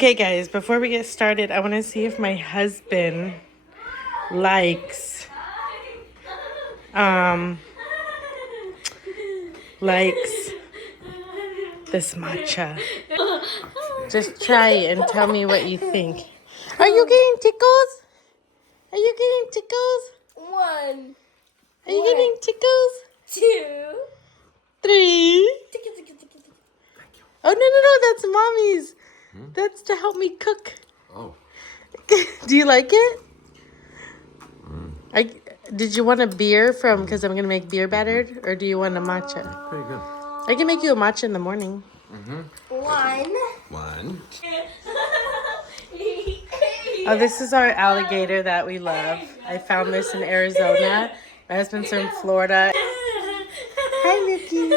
Okay, guys, before we get started, I want to see if my husband likes likes this matcha. Just try it and tell me what you think. Are you getting tickles? Are you getting tickles? One. Are you getting tickles? 2. 3. Oh, no, that's mommy's. That's to help me cook. Oh. Do you like it? Did you want a beer because I'm going to make beer battered? Or do you want a matcha? Pretty good. I can make you a matcha in the morning. One. Oh, this is our alligator that we love. I found this in Arizona. My husband's from Florida. Hi, Mickey.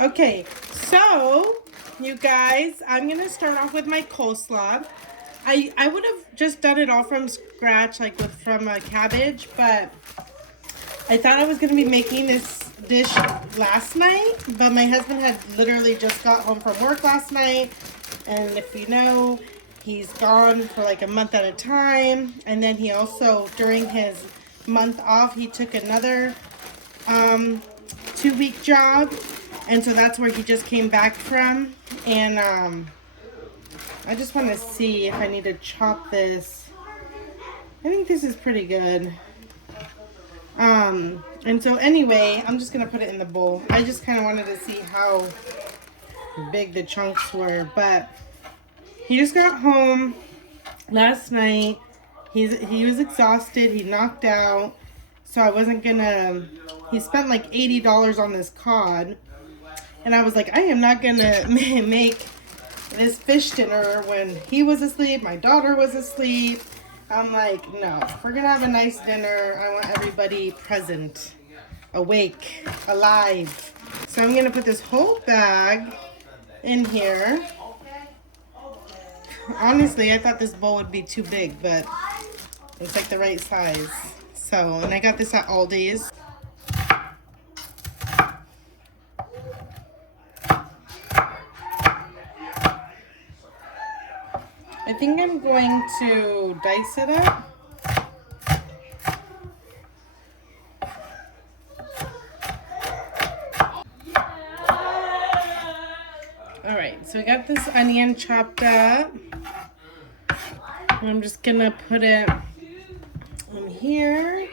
Okay, so you guys, I'm going to start off with my coleslaw. I would have just done it all from scratch, like from a cabbage, but I thought I was going to be making this dish last night, but my husband had literally just got home from work last night, and if you know, he's gone for like a month at a time, and then he also, during his month off, he took another 2-week job, and so that's where he just came back from, and I just want to see if I need to chop this. I think this is pretty good. And so anyway, I'm just going to put it in the bowl. I just kind of wanted to see how big the chunks were. But he just got home last night. He was exhausted. He knocked out. So I wasn't going to... He spent like $80 on this cod. And I was like, I am not going to make this fish dinner when he was asleep, my daughter was asleep. I'm like, no, if we're gonna have a nice dinner, I want everybody present, awake, alive. So I'm gonna put this whole bag in here. Honestly, I thought this bowl would be too big, but it's like the right size. So, and I got this at Aldi's. I think I'm going to dice it up. All right, so we got this onion chopped up. I'm just gonna put it in here.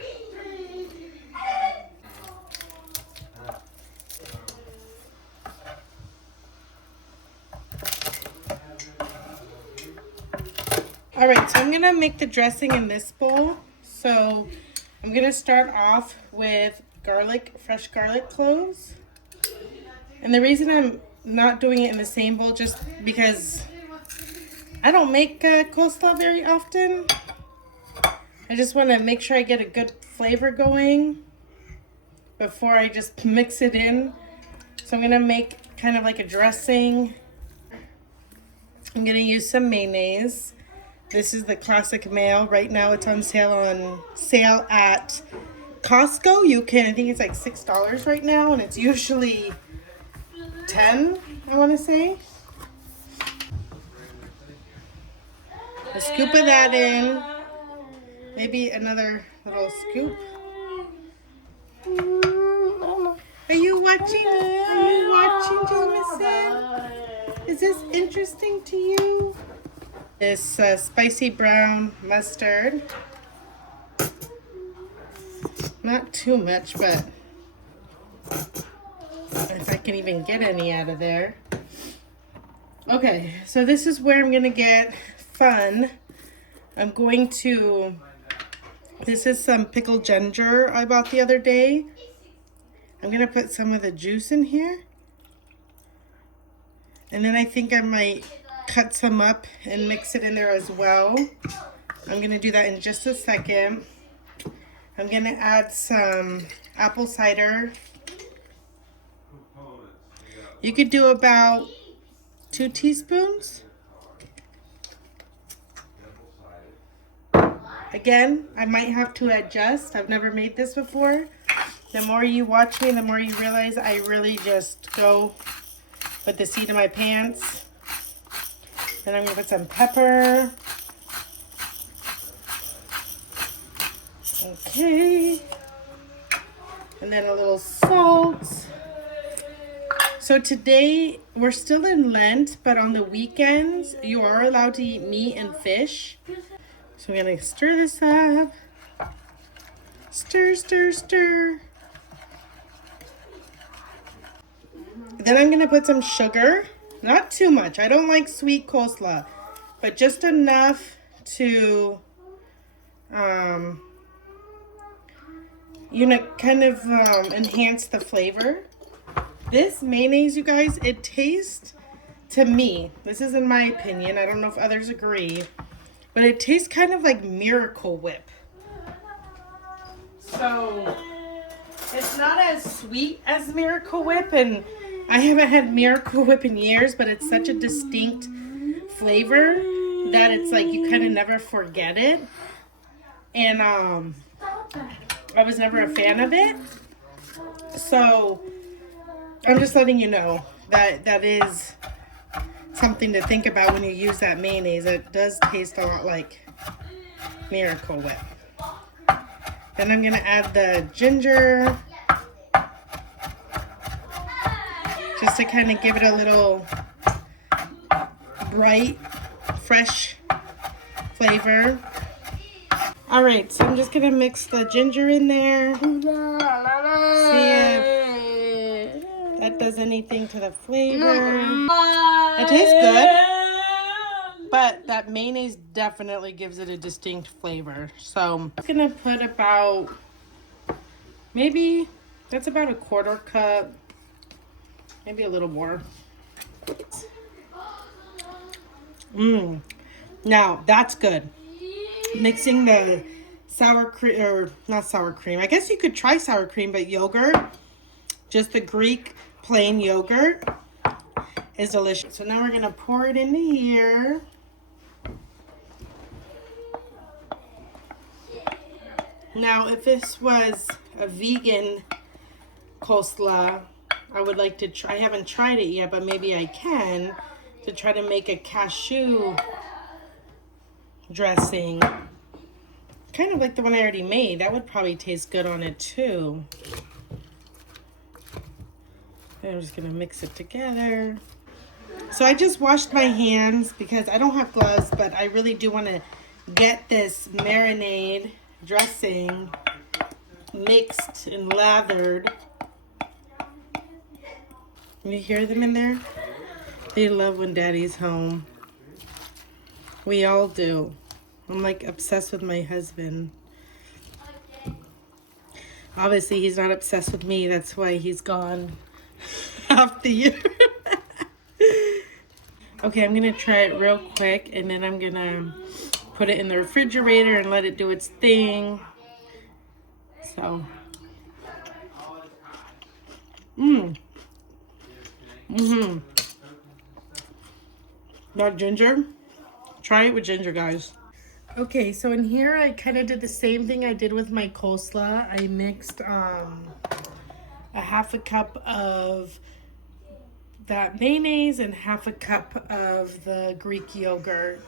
All right, so I'm gonna make the dressing in this bowl. So I'm gonna start off with fresh garlic cloves. And the reason I'm not doing it in the same bowl, just because I don't make coleslaw very often. I just wanna make sure I get a good flavor going before I just mix it in. So I'm gonna make kind of like a dressing. I'm gonna use some mayonnaise. This is the classic mayo. Right now it's on sale at Costco. I think it's like $6 right now, and it's usually $10, I want to say. A scoop of that in. Maybe another little scoop. Are you watching? Are you watching, Jameson? Is this interesting to you? This spicy brown mustard. Not too much, but if I can even get any out of there. Okay, so this is where I'm going to get fun. This is some pickled ginger I bought the other day. I'm going to put some of the juice in here. And then I think I might cut some up and mix it in there as well. I'm going to do that in just a second. I'm going to add some apple cider. You could do about 2 teaspoons. Again, I might have to adjust. I've never made this before. The more you watch me, the more you realize I really just go with the seat of my pants. Then I'm gonna put some pepper. Okay. And then a little salt. So today we're still in Lent, but on the weekends you are allowed to eat meat and fish. So I'm gonna stir this up. Stir, stir, stir. Then I'm gonna put some sugar. Not too much. I don't like sweet coleslaw, but just enough to, kind of enhance the flavor. This mayonnaise, you guys, it tastes, to me, this is in my opinion, I don't know if others agree, but it tastes kind of like Miracle Whip. So, it's not as sweet as Miracle Whip, and I haven't had Miracle Whip in years, but it's such a distinct flavor that it's like you kind of never forget it. And I was never a fan of it. So I'm just letting you know that that is something to think about when you use that mayonnaise. It does taste a lot like Miracle Whip. Then I'm going to add the ginger, just to kind of give it a little bright, fresh flavor. All right, so I'm just going to mix the ginger in there. See if that does anything to the flavor. It tastes good, but that mayonnaise definitely gives it a distinct flavor. So I'm going to put about, maybe, that's about a 1/4 cup. Maybe a little more. Now, that's good. Mixing the sour cream, or not sour cream. I guess you could try sour cream, but yogurt, just the Greek plain yogurt, is delicious. So now we're going to pour it into here. Now, if this was a vegan coleslaw, I would like to try, I haven't tried it yet, but maybe I can, to try to make a cashew dressing. Kind of like the one I already made. That would probably taste good on it too. And I'm just going to mix it together. So I just washed my hands because I don't have gloves, but I really do want to get this marinade dressing mixed and lathered. You hear them in there? They love when Daddy's home. We all do. I'm like obsessed with my husband. Obviously, he's not obsessed with me. That's why he's gone half the year. Okay, I'm going to try it real quick, and then I'm going to put it in the refrigerator and let it do its thing. So. Not ginger. Try it with ginger, guys. Okay, so in here I kind of did the same thing I did with my coleslaw. I mixed a 1/2 cup of that mayonnaise and 1/2 cup of the Greek yogurt.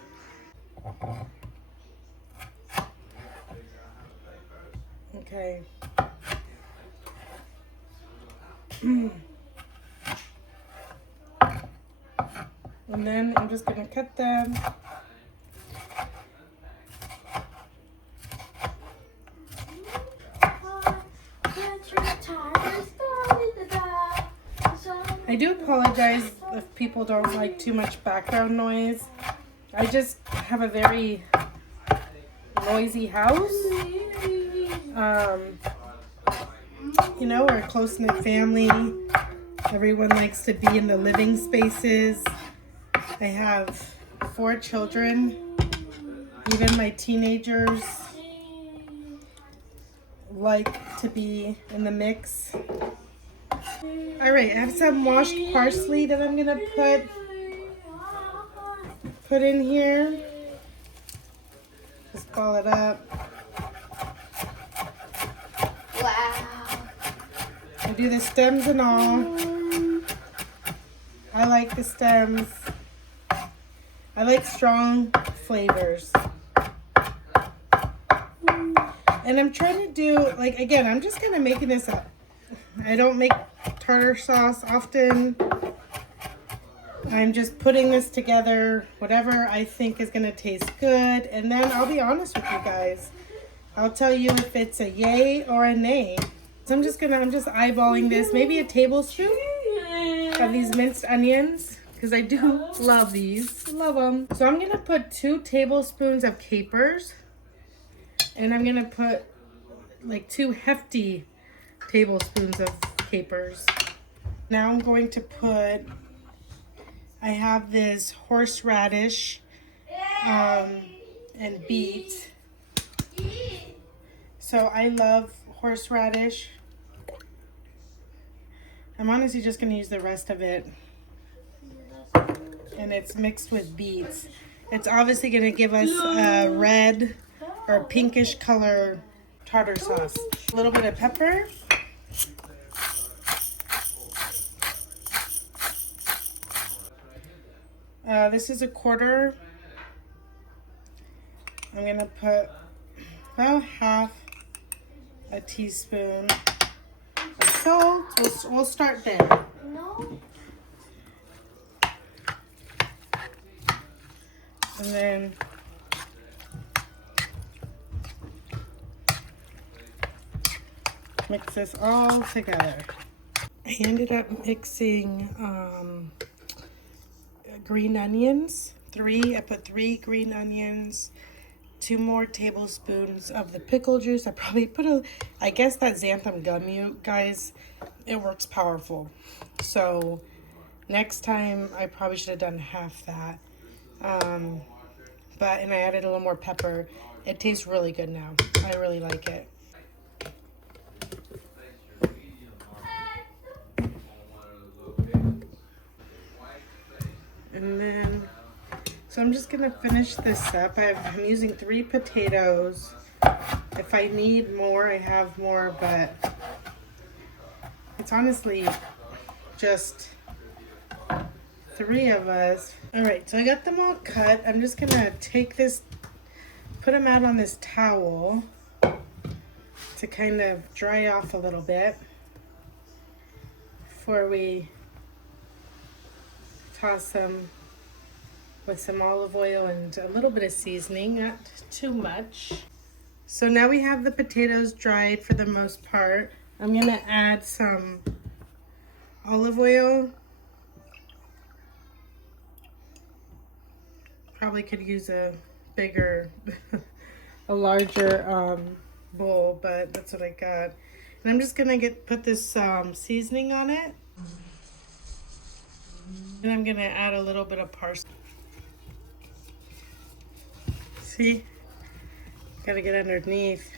Okay. And then I'm just going to cut them. I do apologize if people don't like too much background noise. I just have a very noisy house. You know, we're a close-knit family. Everyone likes to be in the living spaces. I have 4 children. Even my teenagers like to be in the mix. All right, I have some washed parsley that I'm gonna put in here. Just ball it up. Wow. I do the stems and all. I like the stems. I like strong flavors. And I'm trying to do, like, again, I'm just kind of making this up. I don't make tartar sauce often. I'm just putting this together, whatever I think is going to taste good. And then I'll be honest with you guys. I'll tell you if it's a yay or a nay. So I'm just eyeballing this. Maybe a tablespoon of these minced onions, because I do love these. Love them. So I'm going to put 2 tablespoons of capers. And I'm going to put like 2 hefty tablespoons of capers. Now I'm going to put, I have this horseradish and beet. So I love horseradish. I'm honestly just going to use the rest of it. And it's mixed with beets. It's obviously going to give us a red or pinkish color tartar sauce. A little bit of pepper. This is a quarter. I'm going to put about half a teaspoon of salt. We'll start there. No. And then mix this all together. I ended up mixing green onions. I put 3 green onions, 2 more tablespoons of the pickle juice. I probably put I guess that xanthan gum, you guys, it works powerful. So next time I probably should have done half that. And I added a little more pepper. It tastes really good now. I really like it. And then, so I'm just gonna finish this up. I'm using 3 potatoes. If I need more, I have more, but it's honestly just 3 of us. All right, so I got them all cut. I'm just gonna take this, put them out on this towel to kind of dry off a little bit before we toss them with some olive oil and a little bit of seasoning, not too much. So now we have the potatoes dried for the most part. I'm gonna add some olive oil. Probably could use a bigger, a larger bowl, but that's what I got. And I'm just gonna put this seasoning on it. And I'm gonna add a little bit of parsley. See? Gotta get underneath.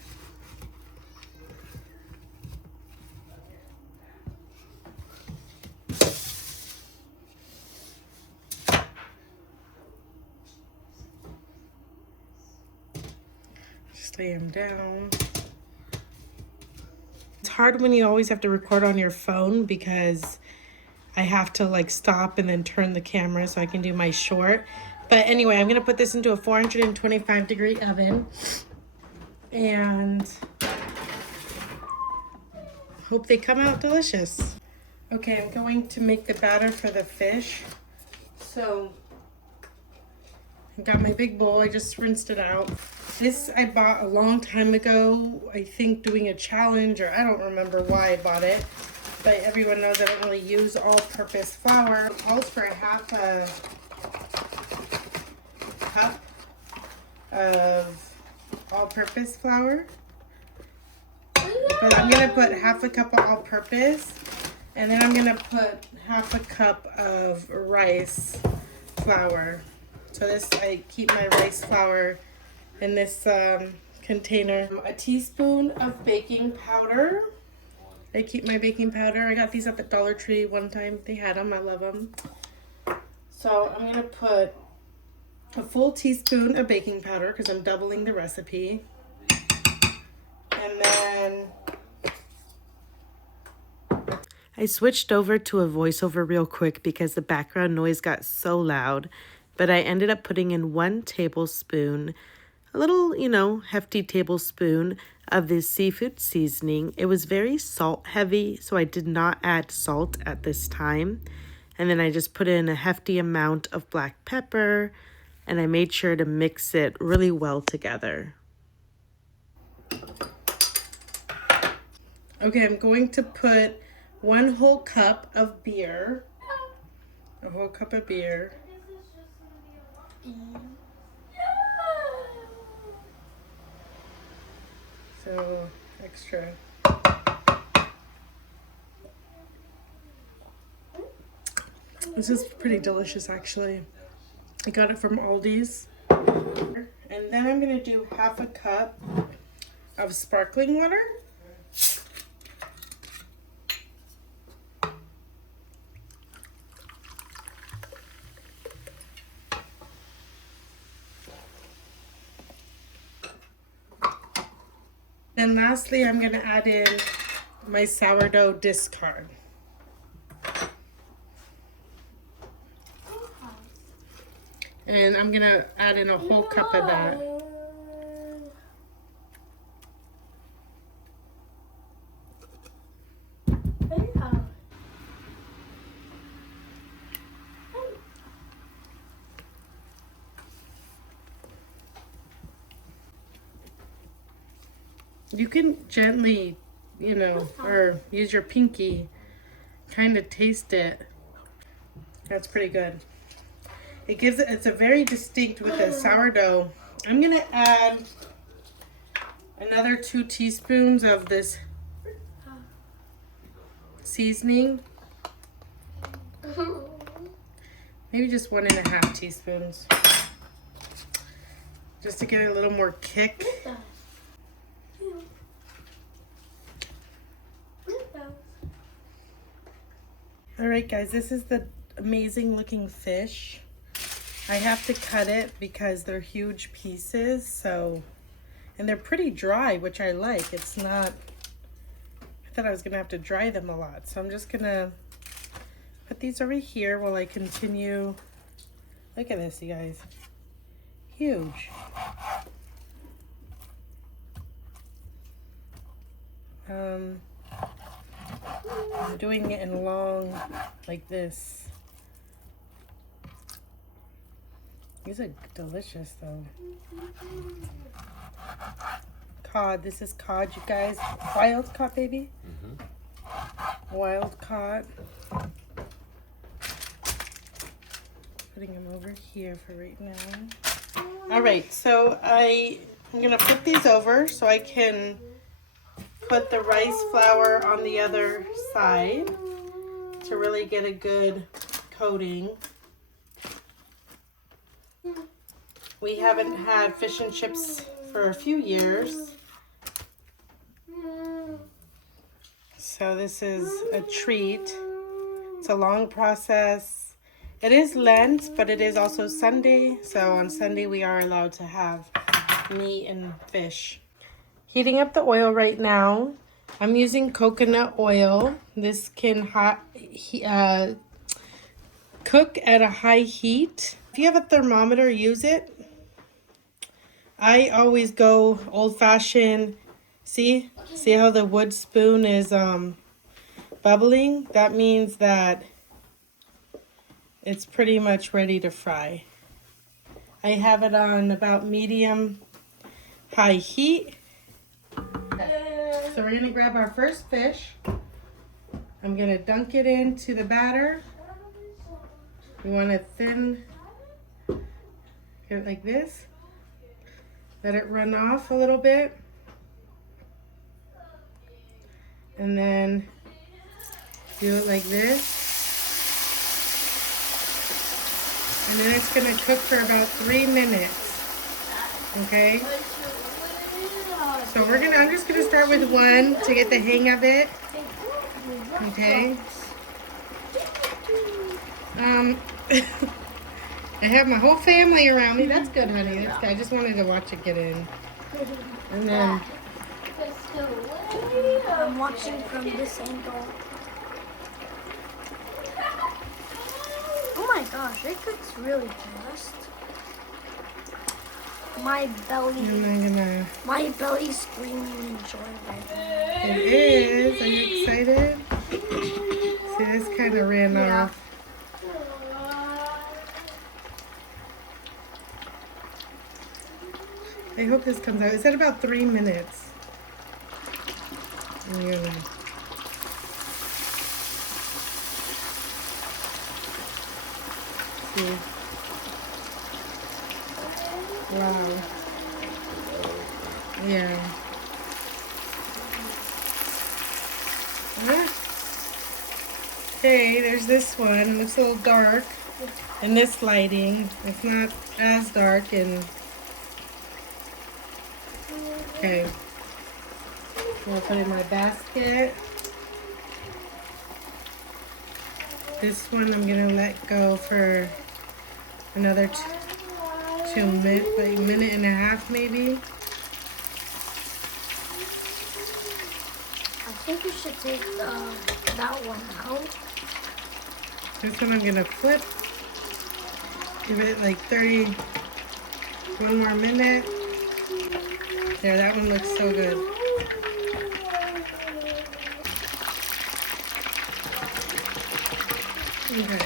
Just lay them down. It's hard when you always have to record on your phone because I have to like stop and then turn the camera so I can do my short. But anyway, I'm going to put this into a 425 degree oven and hope they come out delicious. Okay, I'm going to make the batter for the fish. So I got my big bowl. I just rinsed it out. This I bought a long time ago, I think doing a challenge, or I don't remember why I bought it. But everyone knows I don't really use all-purpose flour. It calls for half a cup of all-purpose flour. But I'm going to put half a cup of all-purpose. And then I'm going to put half a cup of rice flour. So this, I keep my rice flour in this container. A teaspoon of baking powder. I keep my baking powder. I got these at the Dollar Tree one time. They had them. I love them. So I'm going to put a full teaspoon of baking powder because I'm doubling the recipe. And then I switched over to a voiceover real quick because the background noise got so loud. but I ended up putting in 1 tablespoon, a little, hefty tablespoon of this seafood seasoning. It was very salt heavy, so I did not add salt at this time. And then I just put in a hefty amount of black pepper, and I made sure to mix it really well together. Okay, I'm going to put 1 whole cup of beer. A whole cup of beer. So, extra. This is pretty delicious, actually. I got it from Aldi's. And then I'm going to do half a cup of sparkling water. Then lastly, I'm going to add in my sourdough discard. And I'm going to add in a whole cup of that. You can gently, or use your pinky, kind of taste it. That's pretty good. It's a very distinct with the sourdough. I'm gonna add another 2 teaspoons of this seasoning. Maybe just 1.5 teaspoons. Just to get a little more kick. Alright guys, this is the amazing looking fish. I have to cut it because they're huge pieces, and they're pretty dry, which I like. It's not, I thought I was gonna have to dry them a lot. So I'm just gonna put these over here while I continue. Look at this, you guys. Huge. I'm doing it in long, like this. These are delicious though. Cod, this is cod, you guys. Wild caught, baby? Mm-hmm. Wild caught. Putting them over here for right now. All right, so I'm gonna flip these over so I can put the rice flour on the other side to really get a good coating. We haven't had fish and chips for a few years, so this is a treat. It's a long process. It is Lent, but it is also Sunday, so on Sunday we are allowed to have meat and fish. Heating up the oil right now. I'm using coconut oil. This can cook at a high heat. If you have a thermometer, use it. I always go old-fashioned. See how the wood spoon is bubbling? That means that it's pretty much ready to fry. I have it on about medium-high heat. So we're gonna grab our first fish. I'm gonna dunk it into the batter. We want to get it like this. Let it run off a little bit. And then do it like this. And then it's gonna cook for about 3 minutes. Okay? So I'm just gonna start with 1 to get the hang of it. Okay. I have my whole family around me. That's good, honey. That's good. I just wanted to watch it get in. And then I'm watching from this angle. Oh my gosh, it cooks really fast. My belly's screaming in joy right now. It is. Are you excited? See, this kind of ran off. I hope this comes out. It's at about 3 minutes. I'm gonna... See. Wow. Yeah. Okay, there's this one. It looks a little dark in this lighting. It's not as dark and okay. I'm gonna put it in my basket. This one I'm gonna let go for another 2 minutes, like a minute and a half maybe. I think you should take that one out. This one I'm gonna flip. Give it like 1 more minute. There, that one looks so good. Okay.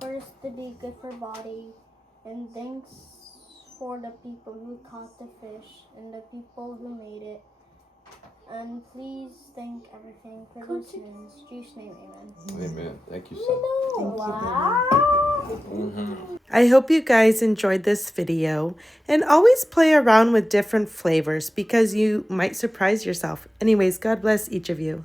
First to be good for body, and thanks for the people who caught the fish and the people who made it. And please thank everything for listening. In Jesus' name, amen. Amen. Thank you, son. I hope you guys enjoyed this video, and always play around with different flavors because you might surprise yourself. Anyways, God bless each of you.